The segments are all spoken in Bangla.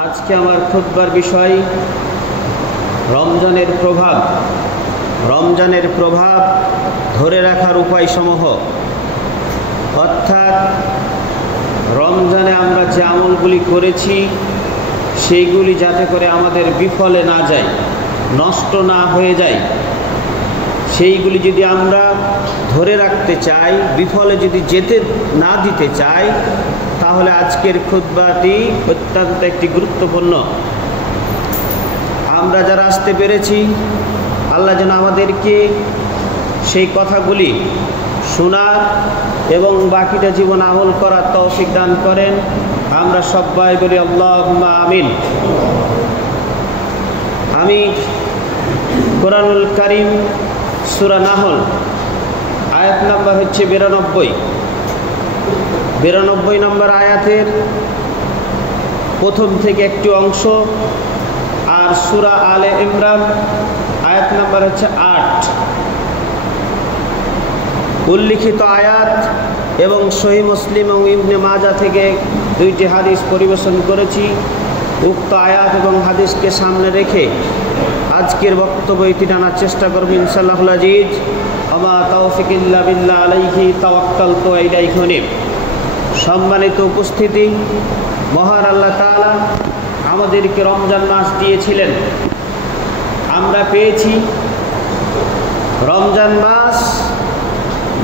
আজকে আমার খুতবার বিষয় রমজানের প্রভাব। রমজানের প্রভাব ধরে রাখার উপায়সমূহ, অর্থাৎ রমজানে আমরা যে আমলগুলি করেছি সেইগুলি যাতে করে আমাদের বিফলে না যায়, নষ্ট না হয়ে যায়, সেইগুলি যদি আমরা ধরে রাখতে চাই, বিফলে যদি যেতে না দিতে চাই, তাহলে আজকের খুতবাটি অত্যন্ত একটি গুরুত্বপূর্ণ। আমরা যারা আসতে পেরেছি, আল্লাহ যেন আমাদেরকে সেই কথাগুলি শোনার এবং বাকিটা জীবন আমল করার তৌফিক দান করেন। আমরা সবাই বলি আল্লাহুম্মা আমিন। আমি কোরআনুল কারীম সূরা নাহল আয়াত নাম্বার হচ্ছে 92 নম্বর আয়াতের প্রথম থেকে একটি অংশ, আর সূরা আলে ইমরান আয়াত নাম্বার হচ্ছে 8 উল্লিখিত আয়াত এবং সহিহ মুসলিম এবং ইবনে মাজাহ থেকে দুইটি হাদিস পরিবেশন করেছি। উক্ত আয়াত এবং হাদিসকে সামনে রেখে আজকের বক্তব্য এটি টানার চেষ্টা করব ইনশাআল্লাহুল আজিজ। ওমা তাওফিক ইল্লা বিল্লাহ আলাইহি তাওয়াক্কালতু ওয়া ইলাইহি উনীব। সম্মানিত উপস্থিতি, মহান আল্লাহ তাআলা আমাদেরকে রমজান মাস দিয়েছিলেন, আমরা পেয়েছি। রমজান মাস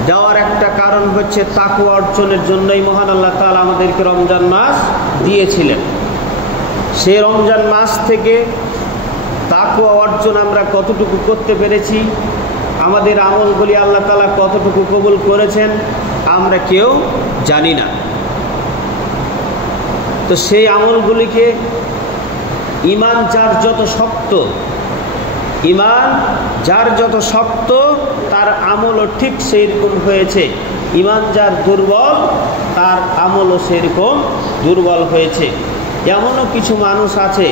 দেওয়ার একটা কারণ হচ্ছে তাকওয়া অর্জনের জন্যই মহান আল্লাহ তাআলা আমাদেরকে রমজান মাস দিয়েছিলেন। সেই রমজান মাস থেকে তাকওয়া অর্জন আমরা কতটুকু করতে পেরেছি, আমাদের আমলগুলি আল্লাহ তাআলা কতটুকু কবুল করেছেন, আমরা কেউ জানি না। তো সেই আমলগুলিকে ঈমান যার যত শক্ত, তার আমলও ঠিক সেইরকম হয়েছে। ঈমান যার দুর্বল, তার আমলও সেরকম দুর্বল হয়েছে। এমনও কিছু মানুষ আছে,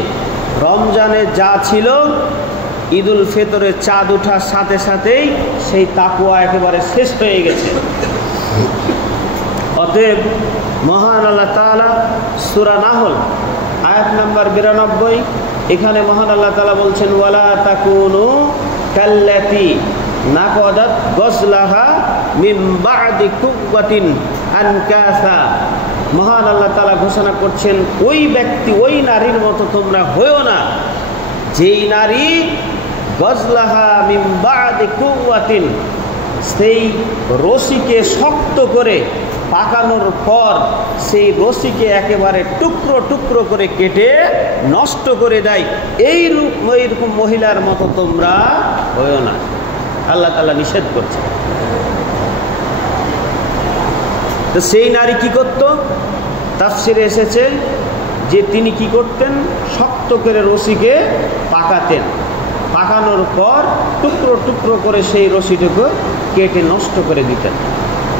রমজানে যা ছিল ঈদুল ফিতরে চাঁদ ওঠার সাথে সাথেই সেই তাকওয়া একেবারে শেষ হয়ে গেছে। অতএব মহান আল্লাহ তাআলা সূরা নাহল আয়াত নাম্বার 92, এখানে মহান আল্লাহ তাআলা বলছেন, ওয়ালা তাকুনু কাল্লাতি নাকাদাত গসলাহা মিন বা'দি কুওয়াতিন আনকাসা। মহান আল্লাহ তাআলা ঘোষণা করছেন, ওই ব্যক্তি, ওই নারীর মতো তোমরা হইও না, যেই নারী গজলাহা মিন বা'দি কুওয়াতিন, সেই রশিকে শক্ত করে পাকানোর পর সেই রশিকে একেবারে টুকরো টুকরো করে কেটে নষ্ট করে দেয়, এইরকম মহিলার মতো তোমরা হইও না। আল্লাহ তাআলা নিষেধ করছে। তো সেই নারী কি করত? তাফসিরে এসেছে যে তিনি কি করতেন, শক্ত করে রশিকে পাকাতেন, পাকানোর পর টুকরো টুকরো করে সেই রশিটুকু কেটে নষ্ট করে দিতেন।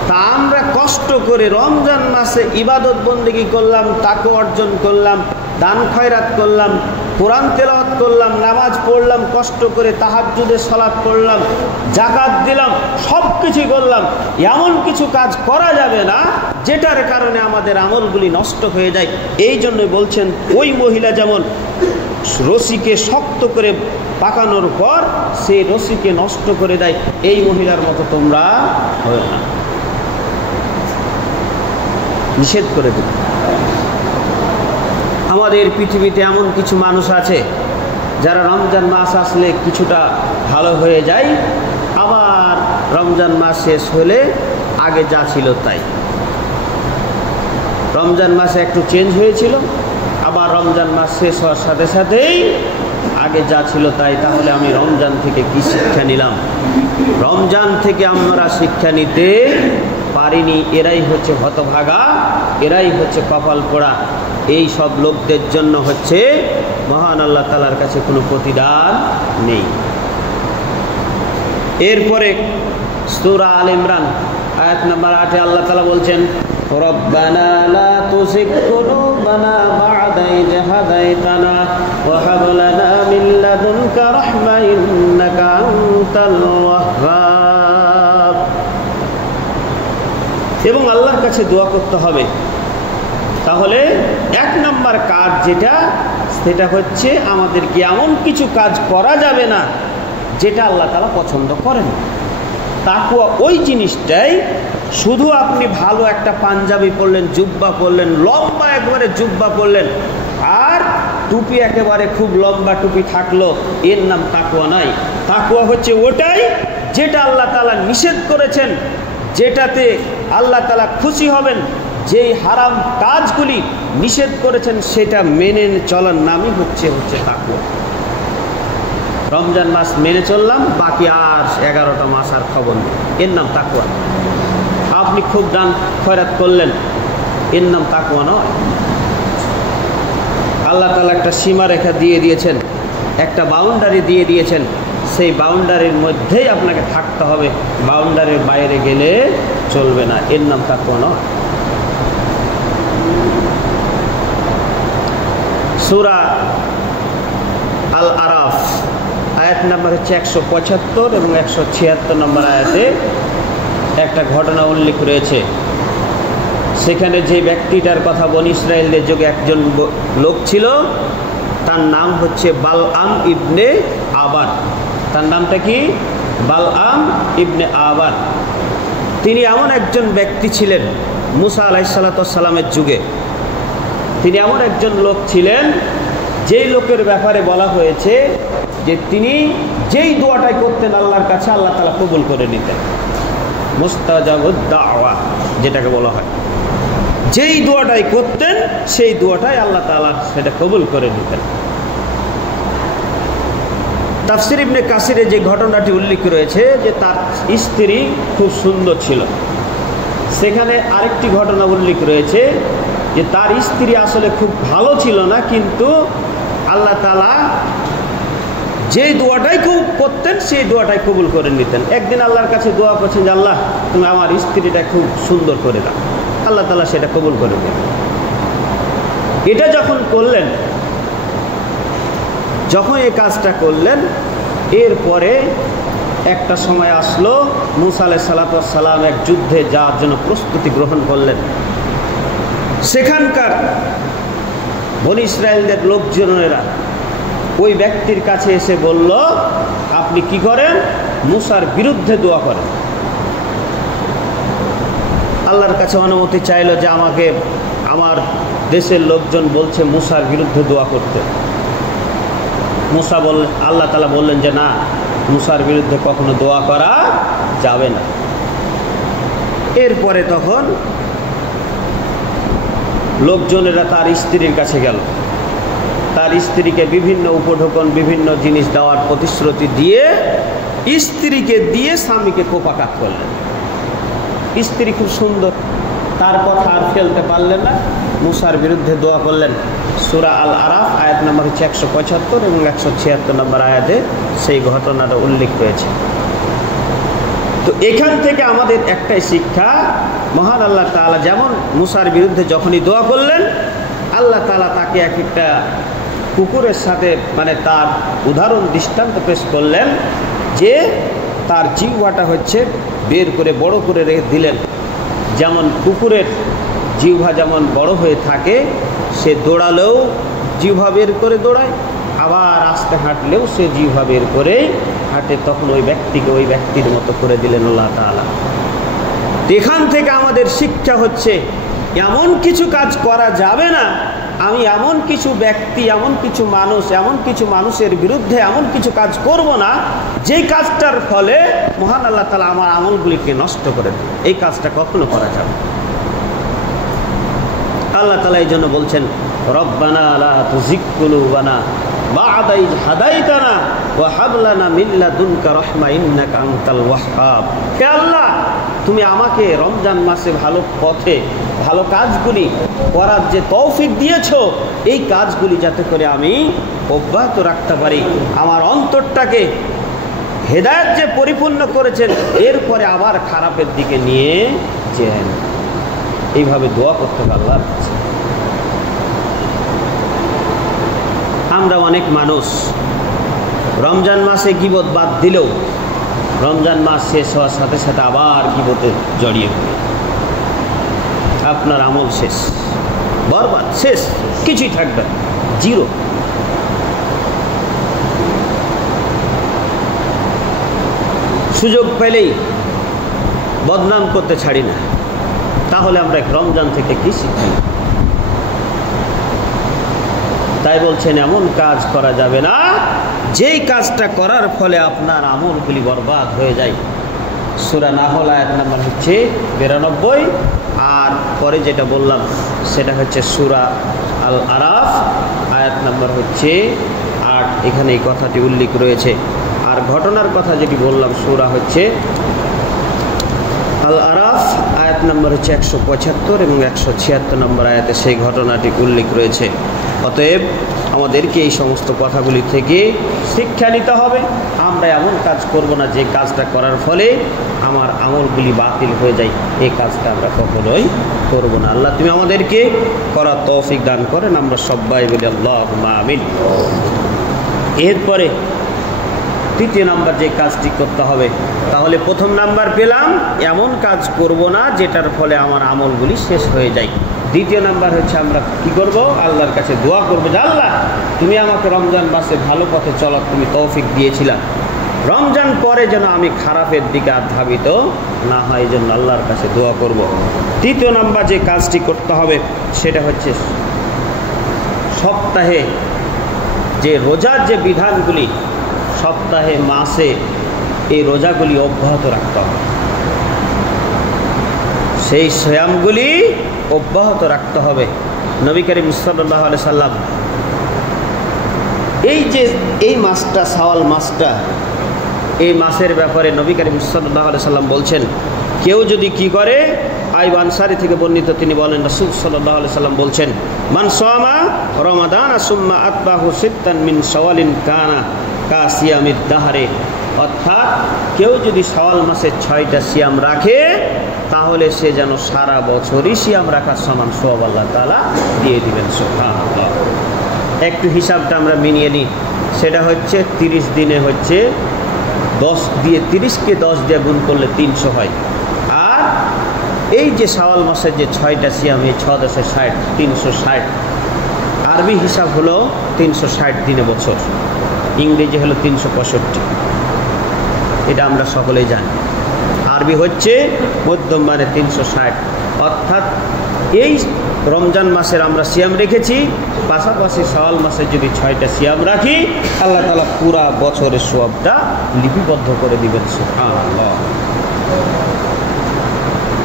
তা আমরা কষ্ট করে রমজান মাসে ইবাদত বন্দেগী করলাম, তাকওয়া অর্জন করলাম, দান খয়রাত করলাম, কোরআন তেলাওয়াত করলাম, নামাজ পড়লাম, কষ্ট করে তাহাজ্জুদের সালাত পড়লাম, যাকাত দিলাম, সব কিছু করলাম। এমন কিছু কাজ করা যাবে না যেটার কারণে আমাদের আমলগুলি নষ্ট হয়ে যায়। এই জন্য বলছেন, ওই মহিলা যেমন রশিকে শক্ত করে পাকানোর পর সেই রশিকে নষ্ট করে দেয়, এই মহিলার মতো তোমরা হয় না, নিষেধ করে দিল। আমাদের পৃথিবীতে এমন কিছু মানুষ আছে যারা রমজান মাস আসলে কিছুটা ভালো হয়ে যায়, আবার রমজান মাস শেষ হলে আগে যা ছিল তাই। রমজান মাসে একটু চেঞ্জ হয়েছিল, আবার রমজান মাস শেষ হওয়ার সাথে সাথেই আগে যা ছিল তাই। তাহলে আমি রমজান থেকে কি শিক্ষা নিলাম? রমজান থেকে আমরা শিক্ষা নিতে পারিনি। এরাই হচ্ছে হতভাগা, এরাই হচ্ছে কপাল পোড়া। এই সব লোকদের জন্য হচ্ছে মহান আল্লাহ তাআলার কাছে কোনো প্রতিদান নেই। এরপরে সূরা আল ইমরান আয়াত নাম্বার 8 আল্লাহ তাআলা বলছেন, রব্বানা লা তুযিগ কুলুবানা বা'দা ইয হাদাইতানা ওয়া হাব লানা মিন লাদুনকা রাহমা ইন্নাকা আনতাল ওয়াহ্হাব। এবং আল্লাহর কাছে দোয়া করতে হবে। তাহলে 1 নাম্বার কাজ সেটা হচ্ছে আমাদেরকে এমন কিছু কাজ করা যাবে না যেটা আল্লাহ তাআলা পছন্দ করেন। তাকওয়া ওই জিনিসটাই, শুধু আপনি ভালো একটা পাঞ্জাবি পরলেন, জুব্বা পরলেন, লম্বা একবারে জুব্বা পরলেন, আর টুপি একেবারে খুব লম্বা টুপি থাকলো, এর নাম তাকওয়া নাই। তাকওয়া হচ্ছে ওটাই যেটা আল্লাহ তাআলা নিষেধ করেছেন, যেটাতে আল্লাহ তাআলা খুশি হবেন, যেই হারাম কাজগুলি নিষেধ করেছেন সেটা মেনে চলার নামই হচ্ছে তাকওয়া। রমজান মাস মেনে চললাম, বাকি আর 11টা মাস আর খবর নেই, এর নাম তাকওয়া। আপনি খুব দান খয়রাত করলেন, এর নাম তাকওয়া নয়। আল্লাহ তাআলা একটা সীমারেখা দিয়ে দিয়েছেন, একটা বাউন্ডারি দিয়ে দিয়েছেন, সেই বাউন্ডারির মধ্যেই আপনাকে থাকতে হবে, বাউন্ডারির বাইরে গেলে চলবে না, এর নাম তাকওয়া নয়। সূরা আল আরাফ আয়াত নাম্বার হচ্ছে 175 এবং 176 নম্বর আয়াতে একটা ঘটনা উল্লেখ রয়েছে। সেখানে যে ব্যক্তিটার কথা বনী ইসরায়েলদের যুগে একজন লোক ছিল, তার নাম হচ্ছে বালআম ইবনে আবার। তার নামটা কি? বালআম ইবনে আবার। তিনি এমন একজন ব্যক্তি ছিলেন মুসা আলাইহিস সালামের যুগে। তিনি এমন একজন লোক ছিলেন যেই লোকের ব্যাপারে বলা হয়েছে যে তিনি যেই দোয়াটাই করতেন আল্লাহর কাছে আল্লাহ তাআলা কবুল করে নিতেন। মুস্তাজাবুদ দাওয়া যেটাকে বলা হয়, যেই দোয়াটাই করতেন সেই দোয়াটাই আল্লাহ তাআলা সেটা কবুল করে নিতেন। তাফসীর ইবনে কাসিরে যে ঘটনাটি উল্লেখ রয়েছে যে তার স্ত্রী খুব সুন্দর ছিল, সেখানে আরেকটি ঘটনা উল্লেখ রয়েছে যে তার স্ত্রী আসলে খুব ভালো ছিল না, কিন্তু আল্লাহ তাআলা যেই দোয়াটাই খুব করতেন সেই দোয়াটাই কবুল করে নিতেন। একদিন আল্লাহর কাছে দোয়া করছেন যে আল্লাহ তুমি আমার স্ত্রীটা খুব সুন্দর করে দাও, আল্লাহ তাআলা সেটা কবুল করে দিলেন। এটা যখন করলেন, যখন এই কাজটা করলেন, এরপরে একটা সময় আসলো, মুসা আলাইহিস সালাম এক যুদ্ধে যাওয়ার জন্য প্রস্তুতি গ্রহণ করলেন। সেখানকার বনী ইসরায়েলদের লোকজনেরা ওই ব্যক্তির কাছে এসে বলল, আপনি কি করেন? মুসার বিরুদ্ধে দোয়া করেন। আল্লাহর কাছে অনুমতি চাইল যে আমাকে আমার দেশের লোকজন বলছে মুসার বিরুদ্ধে দোয়া করতে। মুসা বললেন, আল্লাহ তাআলা বললেন যে না, মুসার বিরুদ্ধে কখনো দোয়া করা যাবে না। এরপরে তখন লোকজনেরা তার স্ত্রীর কাছে গেল, তার স্ত্রীকে বিভিন্ন উপঢৌকন বিভিন্ন জিনিস দেওয়ার প্রতিশ্রুতি দিয়ে স্ত্রীকে দিয়ে স্বামীকে কোপাঘাত করলেন। স্ত্রী খুব সুন্দর, তার কথা আর ফেলতে পারলেন না, মুসার বিরুদ্ধে দোয়া করলেন। সূরা আল আরাফ আয়াত নম্বর হচ্ছে 175 এবং 176 নম্বর আয়াতে সেই ঘটনাটা উল্লেখ রয়েছে। তো এখান থেকে আমাদের একটাই শিক্ষা, মহান আল্লাহ তাআলা যেমন মুসার বিরুদ্ধে যখনই দোয়া করলেন, আল্লাহ তাআলা তাকে এক একটা কুকুরের সাথে তার উদাহরণ দৃষ্টান্ত পেশ করলেন যে তার জিহ্বাটা হচ্ছে বের করে বড় করে রেখে দিলেন। যেমন কুকুরের জিহ্বা যেমন বড় হয়ে থাকে, সে দৌড়ালেও জিহ্বা বের করে দৌড়ায়, আবার আস্তে হাঁটলেও সে জিহ্বা বের করে হাঁটে। তখন ওই ব্যক্তিকে ওই ব্যক্তির মতো করে দিলেন আল্লাহ তাআলা। এখান থেকে আমাদের শিক্ষা হচ্ছে এমন কিছু কাজ করা যাবে না, আমি এমন কিছু ব্যক্তি, এমন কিছু মানুষ, এমন কিছু মানুষের বিরুদ্ধে এমন কিছু কাজ করব না যেই কাজটার ফলে মহান আল্লাহ তাআলা আমার আমলগুলিকে নষ্ট করে দেন। এই কাজটা কখনো করা যাবে না। আল্লাহ তাআলা এই জন্য বলছেন, রব্বানা লা তুযিগ কুলুবানা বা'দা ইয হাদাইতানা ওয়া হাব লানা মিন লাদুনকা রাহমা ইন্নাকা আনতাল ওয়াহ্হাব। হে আল্লাহ, তুমি আমাকে রমজান মাসে ভালো পথে ভালো কাজগুলি করার যে তৌফিক দিয়েছো, এই কাজগুলি যাতে করে আমি অব্যাহত রাখতে পারি, আমার অন্তরটাকে হেদায়েত যে পরিপূর্ণ করেছেন এরপরে আবার খারাপের দিকে নিয়ে যান। এইভাবে দোয়া করতে পারলাম। আমরা অনেক মানুষ রমজান মাসে গীবত বাদ দিলেও রমজান মাস শেষ হওয়ার সাথে সাথে আবার গীবতে জড়িয়ে পড়ে, আপনার আমল শেষ। বরবাদ, শেষ, কিছুই থাকবে না, জিরো। সুযোগ পেলেই বদনাম করতে ছাড়ি না। তাহলে আমরা রমজান থেকে কি শিখি? তাই বলছেন এমন কাজ করা যাবে না যেই কাজটা করার ফলে আপনার আমলগুলি বরবাদ হয়ে যায়। সূরা নাহল আয়াত নাম্বার হচ্ছে 92, আর পরে যেটা বললাম সেটা হচ্ছে সূরা আল আরাফ আয়াত নাম্বার হচ্ছে 8। এখানে এই কথাটি উল্লেখ রয়েছে। আর ঘটনার কথা যেটি বললাম, সূরা হচ্ছে আল আরাফ আয়াত নাম্বার হচ্ছে 175 এবং 176 নম্বর আয়াতে সেই ঘটনাটি উল্লেখ রয়েছে। অতএব আমাদেরকে এই সমস্ত কথাগুলি থেকে শিক্ষা নিতে হবে। আমরা এমন কাজ করব না যে কাজটা করার ফলে আমার আমলগুলি বাতিল হয়ে যায়, এই কাজটা আমরা কখনোই করব না। আল্লাহ তুমি আমাদেরকে করার তৌফিক দান করেন, আমরা সবাই বলি আল্লাহুম্মা আমিন। এরপরে তৃতীয় নাম্বার যে কাজটি করতে হবে, তাহলে প্রথম নাম্বার পেলাম এমন কাজ করব না যেটার ফলে আমার আমলগুলি শেষ হয়ে যায়। দ্বিতীয় নাম্বার হচ্ছে আমরা কি করব? আল্লাহর কাছে দোয়া করবো যে আল্লাহ তুমি আমাকে রমজান মাসে ভালো পথে চলার তুমি তৌফিক দিয়েছিলাম, রমজান পরে যেন আমি খারাপের দিকে আর ধাবিত না হয়, এই জন্য আল্লাহর কাছে দোয়া করব। তৃতীয় নাম্বার যে কাজটি করতে হবে সেটা হচ্ছে সপ্তাহে যে রোজার যে বিধানগুলি, সপ্তাহে মাসে এই রোজাগুলি অব্যাহত রাখতে হবে, সেই সিয়ামগুলি অব্যাহত রাখতে হবে। নবী করিম সাল্লাল্লাহু আলাইহি সাল্লাম এই মাসটা, শাওয়াল মাসটা, এই মাসের ব্যাপারে নবী করিম সাল্লাল্লাহু আলাইহি সাল্লাম বলছেন, কেউ যদি কি করে, আইব আনসারী থেকে বর্ণিত, তিনি বলেন রাসূল সাল্লাল্লাহু আলাইহি সাল্লাম বলছেন, মান সামা রমাদান সুম্মা আতবাহু সিত্তান মিন শাওয়ালিন কানা কা সিয়ামিদ দাহরে, অর্থাৎ কেউ যদি শাওয়াল মাসের 6টা সিয়াম রাখে তাহলে সে যেন সারা বছরই সিয়াম রাখার সমান সওয়াব আল্লাহ তাআলা দিয়ে দিবেন। সুবহানাল্লাহ। একটু হিসাবটা আমরা মিলিয়ে নিই, সেটা হচ্ছে 30 দিনে হচ্ছে 10 দিয়ে, 30কে 10 দিয়ে গুণ করলে 300 হয়। আর এই যে শাওয়াল মাসের যে 6টা সিয়াম, এই 6 10 60, 360, আরবি হিসাব হলো 360 দিনে বছর, ইংরেজি হলো 365। এটা আমরা সকলেই জানি। আরবি হচ্ছে মধ্যম মানে 360, অর্থাৎ এই রমজান মাসের আমরা সিয়াম রেখেছি, পাশাপাশি শাওয়াল মাসের যদি 6টা সিয়াম রাখি, আল্লাহ তাআলা পুরা বছরের সওয়াবটা লিপিবদ্ধ করে দিবেন। সুবহানাল্লাহ।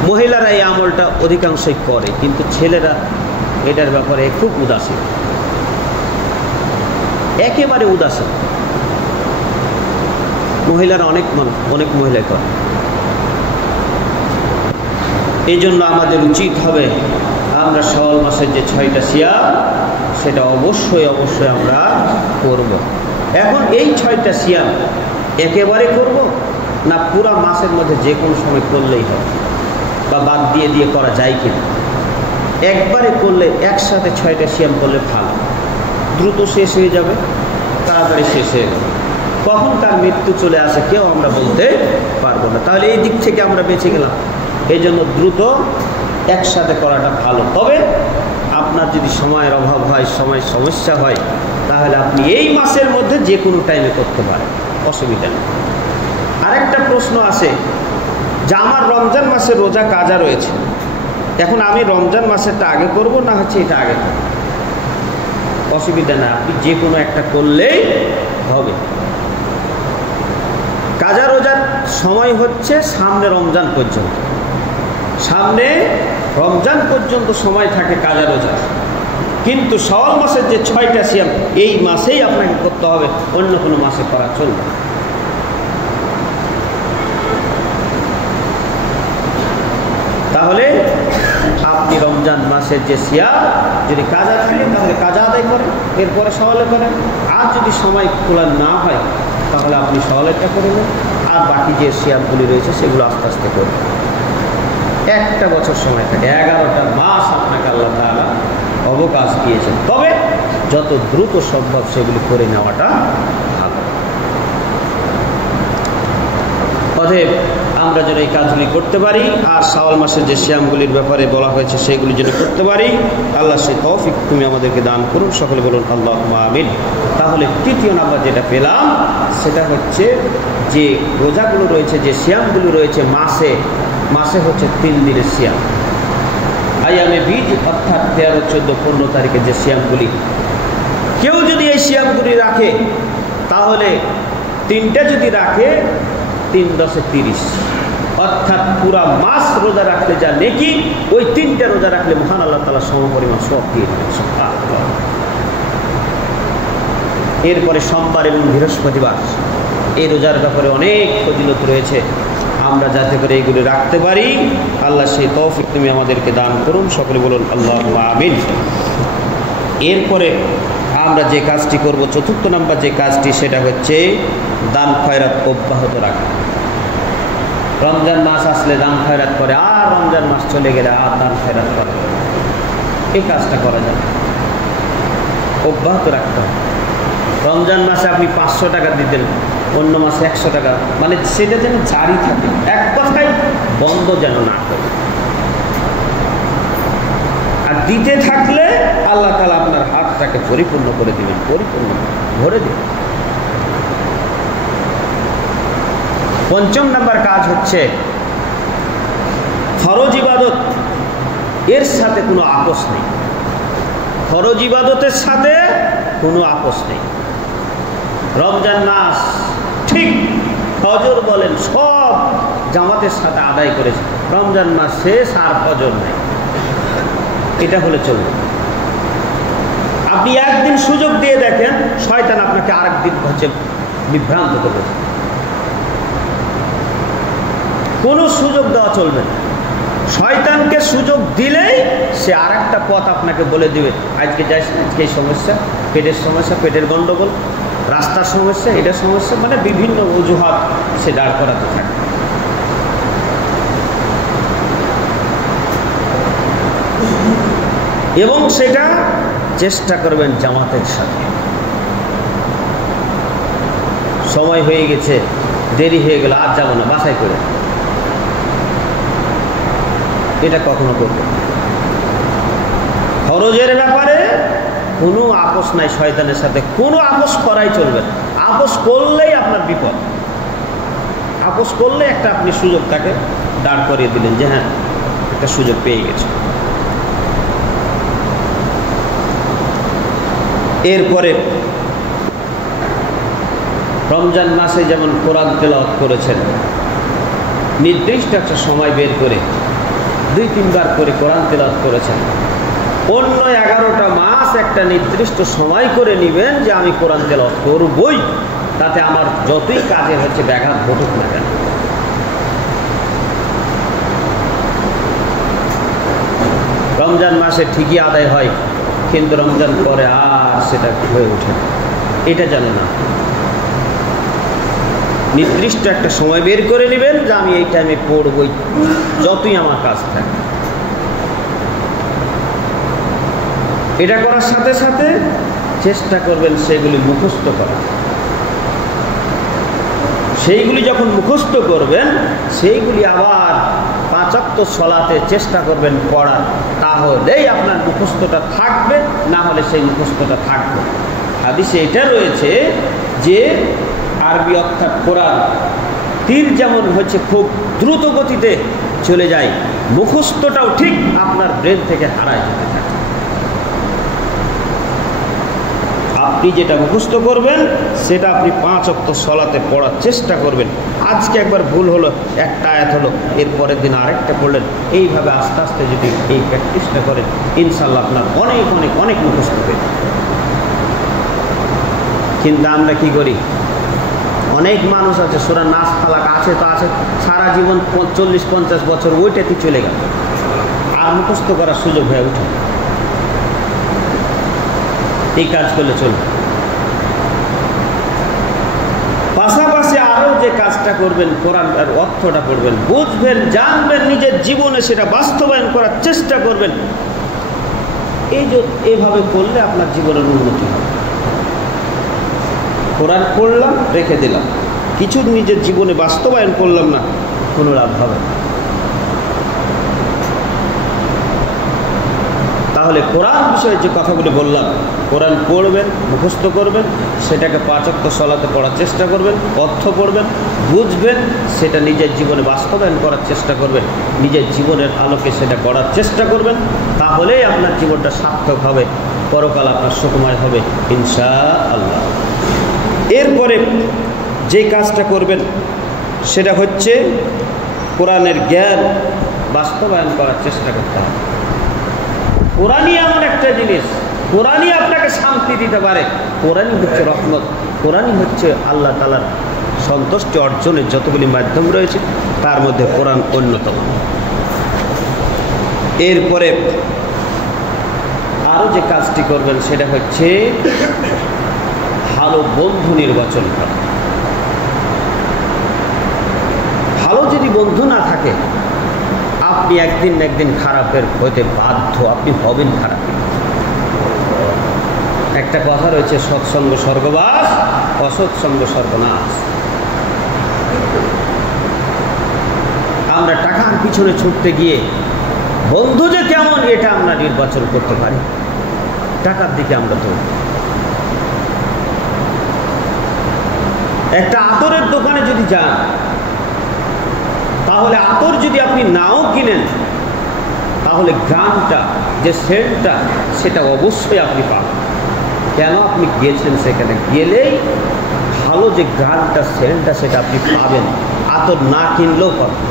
মহিলারা এই আমলটা অধিকাংশই করে, কিন্তু ছেলেরা এটার ব্যাপারে খুব উদাসীন, একেবারে উদাসীন। মহিলারা অনেক মহিলা করে। এই জন্য আমাদের উচিত হবে আমরা শাওয়াল মাসের যে 6টা সিয়াম সেটা অবশ্যই আমরা করব। এখন এই 6টা সিয়াম একেবারে করব না পুরা মাসের মধ্যে যে কোনো সময় করলেই হবে, বা বাদ দিয়ে করা যায় কিনা? একবারে করলে একসাথে 6টা সিয়াম করলে ভালো, দ্রুত শেষ হয়ে যাবে, তাড়াতাড়ি শেষ হয়ে যাবে। কখন তার মৃত্যু চলে আসে কেউ আমরা বলতে পারবো না, তাহলে এই দিক থেকে আমরা বেঁচে গেলাম। এই জন্য দ্রুত একসাথে করাটা ভালো। তবে আপনার যদি সময়ের অভাব হয়, সমস্যা হয়, তাহলে আপনি এই মাসের মধ্যে যে কোনো টাইমে করতে পারেন, অসুবিধা নেই। আরেকটা প্রশ্ন আছে যে আমার রমজান মাসের রোজা কাজা রয়েছে, এখন আমি রমজান মাসেরটা আগে করব না হচ্ছে এটা আগে করব? অসুবিধা না, আপনি যে কোনো একটা করলেই হবে। কাজা রোজার সময় হচ্ছে সামনে রমজান পর্যন্ত, সামনে রমজান পর্যন্ত সময় থাকে কাজা রোজার, কিন্তু শাওয়াল মাসের যে 6টা সিয়াম এই মাসেই আপনাকে করতে হবে, অন্য কোনো মাসে করা চলবে না। তাহলে আপনি রমজান মাসের যে সিয়াম যদি কাজা থাকে তাহলে কাজা আদায় করেন, এরপরে শাওয়ালে করেন। আর যদি সময় খোলা না হয় তাহলে আপনি শাওয়ালেরটা করে নেন, আর বাকি যে সিয়ামগুলি রয়েছে সেগুলো আস্তে আস্তে করবেন। একটা বছর সময় থাকে, 11টা মাস আপনাকে আল্লাহ তাআলা অবকাশ দিয়েছেন, তবে যত দ্রুত সম্ভব সেগুলি করে নেওয়াটা ভালো। অতএব আমরা যেন এই কাজগুলি করতে পারি, আর শাওয়াল মাসের যে সিয়ামগুলির ব্যাপারে বলা হয়েছে সেগুলি যেন করতে পারি। আল্লাহ সেই তৌফিক তুমি আমাদেরকে দান করুন, সকলে বলুন আল্লাহুম্মা আমিন। তাহলে তৃতীয় নাম্বার যেটা পেলাম সেটা হচ্ছে যে রোজাগুলো রয়েছে, যে সিয়ামগুলো রয়েছে মাসে হচ্ছে 3 দিনের সিয়াম। আইয়ামে বীজ অর্থাৎ 13, 14, 15 তারিখে যে সিয়ামগুলি, কেউ যদি এই সিয়ামগুলি রাখে তাহলে 3টা যদি রাখে 3 × 10 = 30, অর্থাৎ পুরা মাস রোজা রাখলে যা নেকি ওই 3টা রোজা রাখলে মহান আল্লাহ তাআলা সমপরিমাণ সওয়াব দিয়ে দেবেন। সুবহানাল্লাহ। এরপরে সোমবার এবং বৃহস্পতিবার, এই রোজার ব্যাপারে অনেক ফজিলত রয়েছে, আমরা যাতে করে এইগুলি রাখতে পারি আল্লাহ সেই তৌফিক তুমি আমাদেরকে দান করুন, সকলে বলুন আল্লাহুম্মা আমিন। এরপরে আমরা যে কাজটি করব, 4র্থ নাম্বার যে কাজটি, সেটা হচ্ছে দান খয়রাত অব্যাহত রাখা। রমজান মাস আসলে দান খয়রাত করে, আর রমজান মাস চলে গেলে আর দান খয়রাত করে, এই কাজটা করা যাবে, অব্যাহত রাখতে হবে। রমজান মাসে আপনি 500 টাকা দিতেন, অন্য মাসে 100 টাকা, মানে সেটা যেন জারি থাকে, এক কথায় বন্ধ যেন না করে। আর দিতে থাকলে আল্লাহ তাআলা আপনার হাতটাকে পরিপূর্ণ করে দিবেন, পরিপূর্ণ ভরে দিবেন। 5ম নাম্বার কাজ হচ্ছে ফরজ ইবাদত, এর সাথে কোনো আপোষ নেই, ফরজ ইবাদতের সাথে কোনো আপোষ নেই। রমজান মাস ঠিক ফজর বলেন সব জামাতের সাথে আদায় করেছে, রমজান মাস শেষ আর ফজর নেই, এটা হলে চলবে। আপনি একদিন সুযোগ দিয়ে দেখেন, শয়তান আপনাকে আরেকদিন হচ্ছে বিভ্রান্ত করবে। কোনো সুযোগ দেওয়া চলবে না। শয়তানকে সুযোগ দিলেই সে আরেকটা পথ আপনাকে বলে দিবে, আজকে যাইস না, আজকে এই সমস্যা, পেটের সমস্যা, পেটের গন্ডগোল, রাস্তার সমস্যা, এটা সমস্যা, মানে বিভিন্ন অজুহাত সে দাঁড় করাতে থাকে। এবং সেটা চেষ্টা করবেন জামাতের সাথে। সময় হয়ে গেছে, দেরি হয়ে গেল, আর যাবো না, বাছাই করে, এটা কখনো করবেন। ফরজের ব্যাপারে কোনো আপোষ নাই শয়তানের সাথে, কোনো আপোষ করাই চলবে না। আপোষ করলেই আপনার বিপদ। আপোষ করলে একটা আপনি সুযোগ তাকে দাঁড় করিয়ে দিলেন যে হ্যাঁ একটা সুযোগ পেয়ে গেছে। এরপরে রমজান মাসে যেমন কোরআন তেলাওয়াত করেছেন, নির্দিষ্ট একটা সময় বের করে 2-3 বার করে কোরআন তেলাওয়াত করেছেন, অন্য 11টা মাস একটা নির্দিষ্ট সময় করে নেবেন যে আমি কোরআন তেলাওয়াত করবই, তাতে আমার যতই কাজে হচ্ছে ব্যাঘাত ঘটুক না কেন। রমজান মাসে ঠিকই আদায় হয়, কিন্তু রমজান পরে আর সেটা হয়ে ওঠে, এটা জানো না। নির্দিষ্ট একটা সময় বের করে নেবেন যে আমি এই টাইমে পড়বই, যতই আমার কাজ থাকে। এটা করার সাথে সাথে চেষ্টা করবেন সেগুলি মুখস্থ করা। সেইগুলি যখন মুখস্থ করবেন, সেইগুলি আবার 5 ওয়াক্ত সলাতে চেষ্টা করবেন পড়ার, তাহলেই আপনার মুখস্থটা থাকবে, না হলে সেই মুখস্থটা থাকবে। হাদিসে এটা রয়েছে যে আরবি অর্থাৎ কোরআন তীর যেমন হচ্ছে খুব দ্রুত গতিতে চলে যায়, মুখস্থটাও ঠিক আপনার ব্রেন থেকে হারায় যেতে থাকে। আপনি যেটা মুখস্থ করবেন সেটা আপনি 5 ওয়াক্ত সলাতে পড়ার চেষ্টা করবেন। আজকে একবার ভুল হলো, একটা আয়াত হলো, এরপরের দিন আরেকটা পড়লেন, এইভাবে আস্তে আস্তে যদি এই প্র্যাকটিসটা করেন, ইনশাল্লাহ আপনার অনেক অনেক অনেক মুখস্থ হবে। কিন্তু আমরা কি করি, অনেক মানুষ আছে সূরা নাস ফালাক আছে তো আছে, সারা জীবন 40-50 বছর ওইটাতে চলে গেল, আর মুখস্থ করার সুযোগ হয়ে ওঠে। এই কাজ করলে চলবে। পাশাপাশি আরো যে কাজটা করবেন, কোরআনের অর্থটা পড়বেন, বুঝবেন, জানবেন, নিজের জীবনে সেটা বাস্তবায়ন করার চেষ্টা করবেন। এই যে এভাবে করলে আপনার জীবনের উন্নতি হবে। কোরআন পড়লাম, রেখে দিলাম, কিছু নিজের জীবনে বাস্তবায়ন করলাম না, কোনো লাভ হবে না। তাহলে কোরআন বিষয়ে যে কথাগুলি বললাম, কোরআন পড়বেন, মুখস্থ করবেন, সেটাকে 5 ওয়াক্ত সালাতে পড়ার চেষ্টা করবেন, অর্থ পড়বেন, বুঝবেন, সেটা নিজের জীবনে বাস্তবায়ন করার চেষ্টা করবেন, নিজের জীবনের আলোকে সেটা করার চেষ্টা করবেন। তাহলেই আপনার জীবনটা সার্থক হবে, পরকাল আপনার সুখময় হবে ইনশাআল্লাহ। এরপরে যে কাজটা করবেন সেটা হচ্ছে কোরআনের জ্ঞান বাস্তবায়ন করার চেষ্টা করতে হবে। কোরআনই এমন একটা জিনিস, কোরআনই আপনাকে শান্তি দিতে পারে, কোরআনই হচ্ছে রহমত, কোরআনই হচ্ছে আল্লাহ তাআলার সন্তুষ্টি অর্জনের যতগুলি মাধ্যম রয়েছে তার মধ্যে কোরআন অন্যতম। এরপরে আরও যে কাজটি করবেন সেটা হচ্ছে ভালো বন্ধু নির্বাচন করা। ভালো যদি বন্ধু না থাকে, আপনি একদিন না একদিন খারাপের হতে বাধ্য, আপনি হবেন খারাপ। একটা কথা রয়েছে, সৎসঙ্গ স্বর্গবাস, অসৎসঙ্গ সর্বনাশ। আমরা টাকার পিছনে ছুটতে গিয়ে বন্ধু যে কেমন এটা আমরা নির্বাচন করতে পারি, টাকার দিকে আমরা তো। একটা আতরের দোকানে যদি যান, তাহলে আতর যদি আপনি নাও কিনেন, তাহলে গানটা যে সেন্টটা সেটা অবশ্যই আপনি পাবেন। কেন? আপনি গিয়েছেন সেখানে, গেলেই ভালো যে গানটা সেন্টটা সেটা আপনি পাবেন, আতর না কিনলেও পাবেন।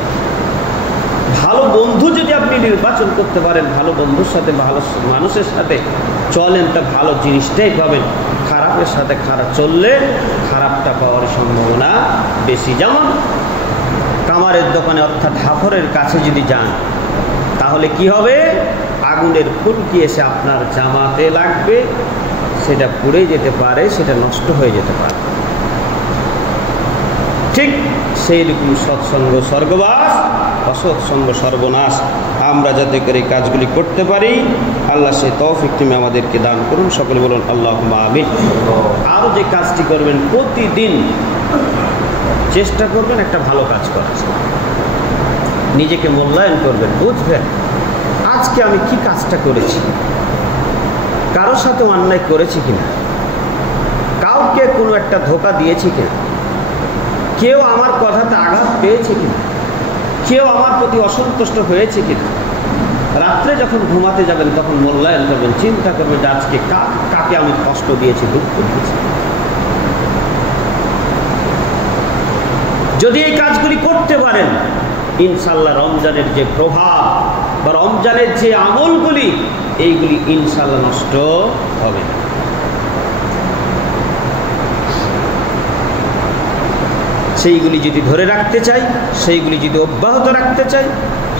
ভালো বন্ধু যদি আপনি নির্বাচন করতে পারেন, ভালো বন্ধুর সাথে ভালো মানুষের সাথে চলেন, তা ভালো জিনিসটাই পাবেন। খারাপের সাথে খারাপ চললে খারাপটা পাওয়ার সম্ভাবনা বেশি। যেমন কামারের দোকানে অর্থাৎ হাফরের কাছে যদি যান, তাহলে কি হবে? আগুনের ফুলকি এসে আপনার জামাতে লাগবে, সেটা পুড়ে যেতে পারে, সেটা নষ্ট হয়ে যেতে পারে। ঠিক সেই রকম সৎসঙ্গ স্বর্গবাস, অসৎসঙ্গ সর্বনাশ। আমরা যাতে করে এই কাজগুলি করতে পারি, আল্লাহ সেই তৌফিক তুমি আমাদেরকে দান করুন। সকলে বলুন আল্লাহুম্মা আমিন। আরও যে কাজটি করবেন, প্রতিদিন চেষ্টা করবেন একটা ভালো কাজ করার, নিজেকে মূল্যায়ন করবেন, বুঝবেন আজকে আমি কি কাজটা করেছি, কারোর সাথে অন্যায় করেছি কিনা, কাউকে কোনো একটা ধোঁকা দিয়েছি কিনা, কেউ আমার কথাতে আঘাত পেয়েছে কিনা, কেউ আমার প্রতি অসন্তুষ্ট হয়েছে কিনা। রাত্রে যখন ঘুমাতে যাবেন তখন মূল্যায়ন করবেন, চিন্তা করবেন যে আজকে কাকে আমি কষ্ট দিয়েছি, দুঃখ দিয়েছি। যদি এই কাজগুলি করতে পারেন, ইনশাল্লাহ রমজানের যে প্রভাব বা রমজানের যে আমলগুলি, এইগুলি ইনশাল্লাহ নষ্ট হবে না। সেইগুলি যদি ধরে রাখতে চাই, সেইগুলি যদি অব্যাহত রাখতে চাই,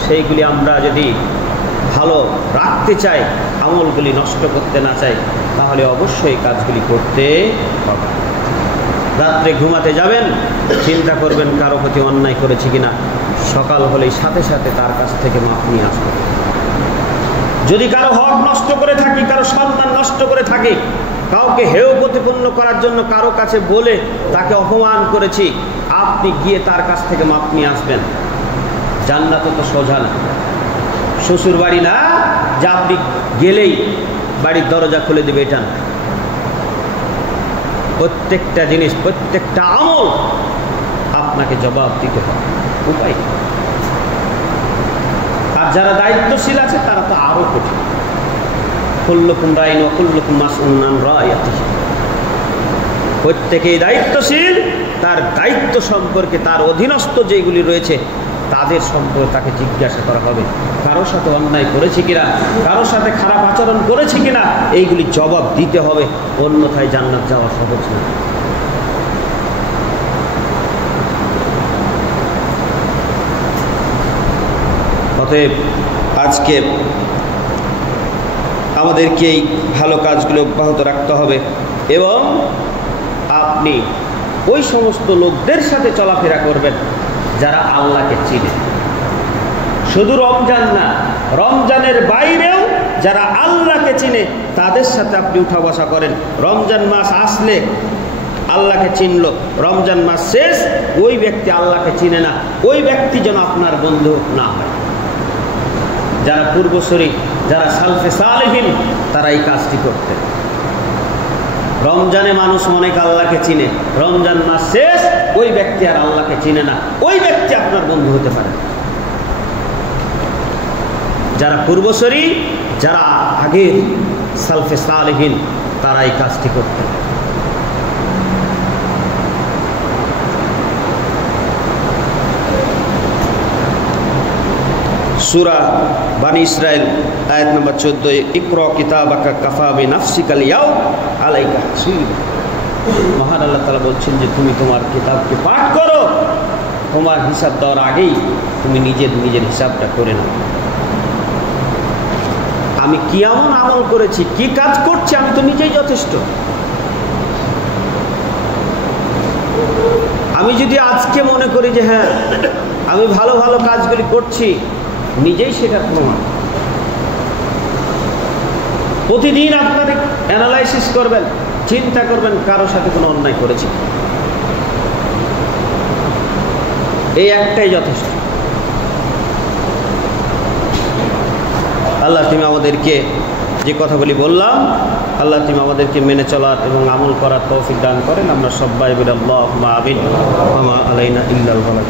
সেইগুলি আমরা যদি ভালো রাখতে চাই, আমলগুলি নষ্ট করতে না চাই, তাহলে অবশ্যই কাজগুলি করতে হবে। রাত্রে ঘুমাতে যাবেন, চিন্তা করবেন কারো প্রতি অন্যায় করেছি কিনা, সকাল হলেই সাথে সাথে তার কাছ থেকে মাপ নিয়ে আসবেন। যদি কারো হক নষ্ট করে থাকি, কারো সম্মান নষ্ট করে থাকি, কাউকে হেয় প্রতিপন্ন করার জন্য কারো কাছে বলে তাকে অপমান করেছি, আপনি গিয়ে তার কাছ থেকে মাপ নিয়ে আসবেন। জান্নাত তো সোজা না, শ্বশুর বাড়ি না যে আপনি গেলেই বাড়ির দরজা খুলে দেবে, এটা না। প্রত্যেকটা জিনিস, প্রত্যেকটা আমল আপনাকে জবাব দিতে হবে, উপায়। আর যারা দায়িত্বশীল আছে তারা তো আরো কঠিন। কুল্লুকুম রাইন ওয়া কুল্লুকুম মাসউলুন আন রাইয়াতিহি। প্রত্যেকেই দায়িত্বশীল, তার দায়িত্ব সম্পর্কে, তার অধীনস্থ যেগুলি রয়েছে তাদের সম্পর্কে তাকে জিজ্ঞাসা করা হবে, কারোর সাথে অন্যায় করেছে কিনা, কারোর সাথে খারাপ আচরণ করেছে কিনা, এইগুলি জবাব দিতে হবে, অন্যথায় জান্নাত যাওয়া সহজ না। অতএব আজকে আমাদেরকে এই ভালো কাজগুলো অব্যাহত রাখতে হবে এবং আপনি ওই সমস্ত লোকদের সাথে চলাফেরা করবেন যারা আল্লাহকে চিনে। শুধু রমজান না, রমজানের বাইরেও যারা আল্লাহকে চিনে তাদের সাথে আপনি উঠা বসা করেন। রমজান মাস আসলে আল্লাহকে চিনল, রমজান মাস শেষ, ওই ব্যক্তি আল্লাহকে চিনে না, ওই ব্যক্তি যেন আপনার বন্ধু না হয়। যারা পূর্বসূরি, যারা সালফে সালেহিন, তারা এই কাজটি করতেন। রমজানে মানুষ অনেক আল্লাহকে চিনে, রমজান মাস শেষ, ওই ব্যক্তি আর আল্লাহকে চিনে না, ওই ব্যক্তি আপনার বন্ধু হতে পারে। যারা পূর্বসূরি, যারা আগের সালফে সালেহিন, তারা এই কাজটি করতেন। সূরা বানি ইসরাইল আয়াত নম্বর 14, ইকরা কিতাবাকা কাফা বিনাফসিকাল ইয়াউম আলাইকা হাসিবা। মহান আল্লাহ তাআলা বলছেন যে তুমি তোমার কিতাবকে পাঠ করো, তোমার হিসাব দেওয়ার আগেই তুমি নিজের হিসাবটা করে নাও। আমি কি এমন আমল করেছি, কি কাজ করছি, আমি তো নিজেই যথেষ্ট। আমি যদি আজকে মনে করি যে হ্যাঁ আমি ভালো ভালো কাজগুলি করছি, নিজেই সেটার প্রমাণ। প্রতিদিন আপনার অ্যানালাইসিস করবেন, চিন্তা করবেন কারোর সাথে কোনো অন্যায় করেছি, এই একটাই যথেষ্ট। আল্লাহ তুমি আমাদেরকে যে কথাগুলি বললাম, আল্লাহ তুমি আমাদেরকে মেনে চলার এবং আমল করার তৌফিক দান করেন। আমরা সবাই বিল আল্লাহুম্মা আমিন। ওয়া মা আলাইনা ইল্লাল বালাগ।